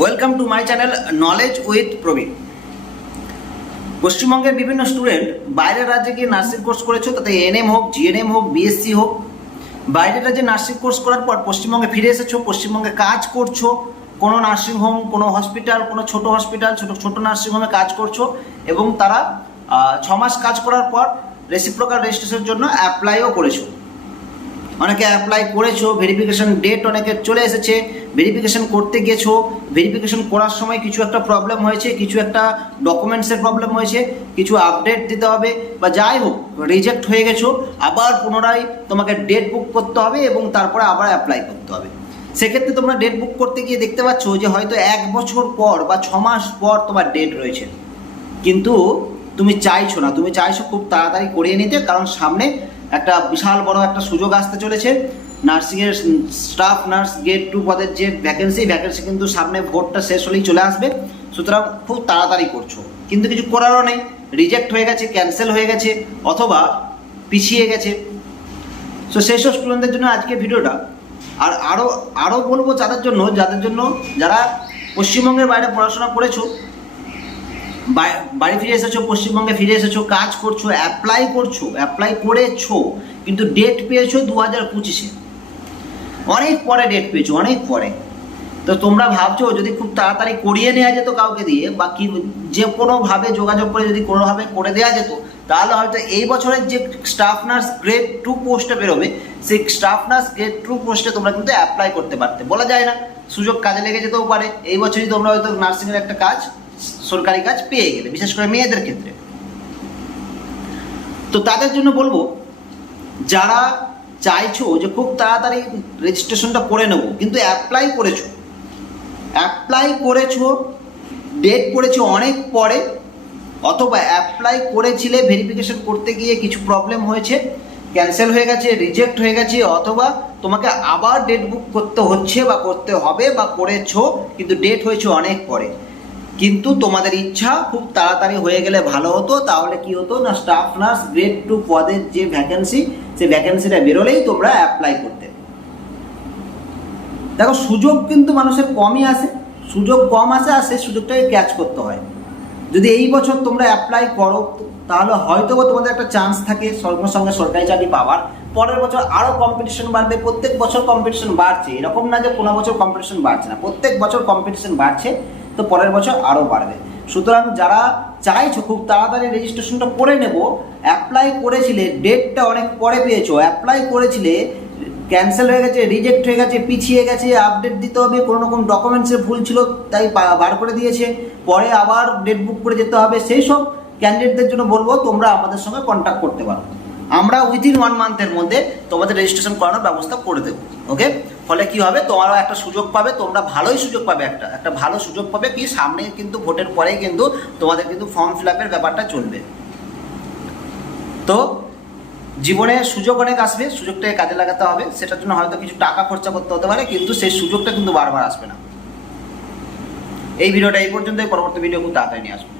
Welcome to my channel knowledge with Prabin. পশ্চিমবঙ্গের বিভিন্ন student বাইরের রাজ্যে গিয়ে নার্সিং কোর্স করেছো, তাতে এনএম হোক, জিএনএম হোক, বিএসসি হোক, বাইরের রাজ্যে নার্সিং কোর্স করার পর পশ্চিমবঙ্গে ফিরে এসেছো, পশ্চিমবঙ্গে কাজ করছো, কোনো নার্সিংহোম, কোনো হসপিটাল, কোনো ছোট হসপিটাল, ছোট নার্সিংহোমে কাজ করছো এবং তারা 6 মাস কাজ করার পর রেসিপ্রোকাল রেজিস্ট্রেশনের জন্য অ্যাপ্লাইও করেছো। অনেকে অ্যাপ্লাই করেছো, ভেরিফিকেশন ডেট অনেকের চলে এসেছে, ভেরিফিকেশন করতে গেছো, ভেরিফিকেশন করার সময় কিছু একটা প্রবলেম হয়েছে, কিছু একটা ডকুমেন্টসের প্রবলেম হয়েছে, কিছু আপডেট দিতে হবে বা যাই হোক রিজেক্ট হয়ে গেছো, আবার পুনরায় তোমাকে ডেট বুক করতে হবে এবং তারপরে আবার অ্যাপ্লাই করতে হবে। সেক্ষেত্রে তোমরা ডেট বুক করতে গিয়ে দেখতে পাচ্ছ যে হয়তো 1 বছর পর বা 6 মাস পর তোমার ডেট রয়েছে, কিন্তু তুমি চাইছো না, তুমি চাইছো খুব তাড়াতাড়ি করিয়ে নিতে, কারণ সামনে একটা বিশাল বড় একটা সুযোগ আসতে চলেছে। নার্সিংয়ের স্টাফ নার্স গ্রেড 2 পদের যে ভ্যাকেন্সি কিন্তু সামনে ভোটটা শেষ হলেই চলে আসবে, সুতরাং খুব তাড়াতাড়ি করছো, কিন্তু কিছু করারও নেই, রিজেক্ট হয়ে গেছে, ক্যান্সেল হয়ে গেছে অথবা পিছিয়ে গেছে। সো সেই সব স্টুডেন্টদের জন্য আজকে ভিডিওটা। আর আরও বলবো যাদের জন্য যারা পশ্চিমবঙ্গের বাইরে পড়াশোনা করেছো, বাড়ি ফিরে এসেছো, পশ্চিমবঙ্গে ফিরে এসেছো, কাজ করছো, অ্যাপ্লাই করেছো, কিন্তু ডেট পেয়েছো 2025-এ, অনেক পরে ডেট পেয়েছো, অনেক পরে। তো তোমরা ভাবছো যদি খুব তাড়াতাড়ি করিয়ে নেওয়া যেত কাউকে দিয়ে বা কি যে কোনোভাবে যোগাযোগ করে যদি কোনোভাবে করে দেওয়া যেত, তাহলে হয়তো এই বছরের যে স্টাফ নার্স গ্রেড 2 পোস্টে বেরোবে, সেই স্টাফ নার্স গ্রেড 2 পোস্টে তোমরা কিন্তু অ্যাপ্লাই করতে পারতে। বলা যায় না, সুযোগ কাজে লেগে যেতেও পারে, এই বছরই তোমরা হয়তো নার্সিংয়ের একটা কাজ, সরকারি কাজ পেয়ে গেলে, বিশেষ করে মেয়েদের ক্ষেত্রে। তো তাদের জন্য বলবো, যারা চাইছো যে খুব তাড়াতাড়ি রেজিস্ট্রেশনটা করে নেবো, কিন্তু অ্যাপ্লাই করেছো, ডেট পড়েছো অনেক পরে, অথবা অ্যাপ্লাই করেছিলে ভেরিফিকেশন করতে গিয়ে কিছু প্রবলেম হয়েছে, ক্যান্সেল হয়ে গেছে, রিজেক্ট হয়ে গেছে, অথবা তোমাকে আবার ডেট বুক করতে হচ্ছে বা করতে হবে বা করেছো কিন্তু ডেট হয়েছে অনেক পরে, কিন্তু তোমাদের ইচ্ছা খুব তাড়াতাড়ি হয়ে গেলে ভালো হতো। তাহলে কি হতো না, স্টাফ নার্স গ্রেড 2 পদের যে ভ্যাকেন্সি, সেই ভ্যাকেন্সিটা বেরোলেই তোমরা অ্যাপ্লাই করতে। দেখো, সুযোগ কিন্তু মানুষের কমই আসে, সুযোগ কম আসে, আর সেই সুযোগটাকে ক্যাচ করতে হয়। যদি এই বছর তোমরা অ্যাপ্লাই করো, তাহলে হয়তো তোমাদের একটা চান্স থাকে সঙ্গে সঙ্গে সরকারি চাকরি পাওয়ার। পরের বছর আরও কম্পিটিশন বাড়বে, প্রত্যেক বছর কম্পিটিশন বাড়ছে, এরকম না যে কোনো বছর কম্পিটিশন বাড়ছে না, প্রত্যেক বছর কম্পিটিশন বাড়ছে, তো পরের বছর আরও বাড়বে। সুতরাং যারা চাইছো খুব তাড়াতাড়ি রেজিস্ট্রেশনটা করে নেব, অ্যাপ্লাই করেছিলে, ডেটটা অনেক পরে পেয়েছো, অ্যাপ্লাই করেছিলে, ক্যান্সেল হয়ে গেছে, রিজেক্ট হয়ে গেছে, পিছিয়ে গেছে, আপডেট দিতে হবে, কোনো রকম ডকুমেন্টসের ভুল ছিল তাই বার করে দিয়েছে, পরে আবার ডেট বুক করে যেতে হবে, সেই সব ক্যান্ডিডেটদের জন্য বলবো তোমরা আমাদের সঙ্গে কন্ট্যাক্ট করতে পারো। আমরা উইথিন 1 মান্থের মধ্যে তোমাদের রেজিস্ট্রেশন করানোর ব্যবস্থা করে দেবো। ওকে, ফলে কি হবে, তোমারও একটা সুযোগ পাবে, তোমরা ভালোই সুযোগ পাবে, একটা ভালো সুযোগ পাবে। কি সামনে কিন্তু ভোটের পরেই কিন্তু তোমাদের কিন্তু ফর্ম ফিল আপের ব্যাপারটা চলবে। তো জীবনে সুযোগ অনেক আসবে, সুযোগটাকে কাজে লাগাতে হবে, সেটার জন্য হয়তো কিছু টাকা খরচা করতে হতে পারে, কিন্তু সেই সুযোগটা কিন্তু বারবার আসবে না। এই ভিডিওটা এই পর্যন্তই, পরবর্তী ভিডিও খুব তাড়াতাড়ি নিয়ে আসবো।